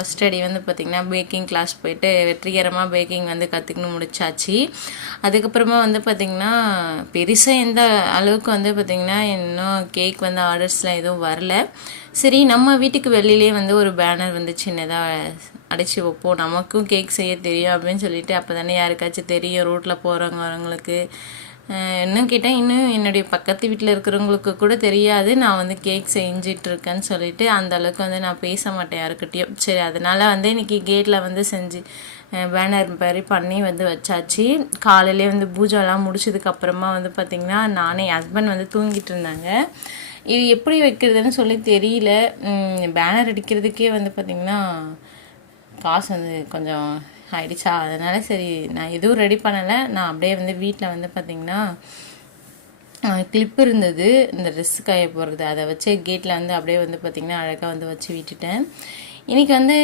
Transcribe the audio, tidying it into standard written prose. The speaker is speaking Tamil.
ஃபஸ்ட் அடி வந்து பார்த்திங்கன்னா பேக்கிங் கிளாஸ் போயிட்டு வெற்றிகரமாக பேக்கிங் வந்து கற்றுக்கணும் முடிச்சாச்சு. அதுக்கப்புறமா வந்து பார்த்திங்கன்னா பெருசாக எந்த அளவுக்கு வந்து பார்த்திங்கன்னா இன்னும் கேக் வந்து ஆர்டர்ஸ்லாம் எதுவும் வரல. சரி நம்ம வீட்டுக்கு வெளியிலே வந்து ஒரு பேனர் வந்து சின்னதாக அடைச்சி வைப்போம், நமக்கும் கேக் செய்ய தெரியும் அப்படின்னு சொல்லிட்டு. அப்போ தானே யாருக்காச்சும் தெரியும் ரோட்டில் போகிறவங்க வரவங்களுக்கு. இன்னும் கேட்டால் இன்னும் என்னுடைய பக்கத்து வீட்டில் இருக்கிறவங்களுக்கு கூட தெரியாது நான் வந்து கேக் செஞ்சிட்ருக்கேன்னு சொல்லிட்டு. அந்த அளவுக்கு வந்து நான் பேச மாட்டேன் யாருக்கிட்டேயும். சரி அதனால் வந்து இன்றைக்கி கேட்டில் வந்து செஞ்சு பேனர் மாதிரி பண்ணி வந்து வச்சாச்சு. காலையிலே வந்து பூஜைலாம் முடிச்சதுக்கப்புறமா வந்து பார்த்திங்கன்னா நானே ஹஸ்பண்ட் வந்து தூங்கிட்டு இருந்தாங்க. இது எப்படி வைக்கிறதுன்னு சொல்லி தெரியல. பேனர் அடிக்கிறதுக்கே வந்து பார்த்திங்கன்னா காசு வந்து கொஞ்சம் ஆயிடுச்சா, அதனால் சரி நான் எதுவும் ரெடி பண்ணலை. நான் அப்படியே வந்து வீட்டில் வந்து பார்த்திங்கன்னா கிளிப் இருந்தது இந்த ட்ரெஸ் காய போடுறது, அதை வச்சு கேட்டில் வந்து அப்படியே வந்து பார்த்திங்கன்னா அழகாக வந்து வச்சு விட்டுட்டேன். இன்றைக்கி வந்து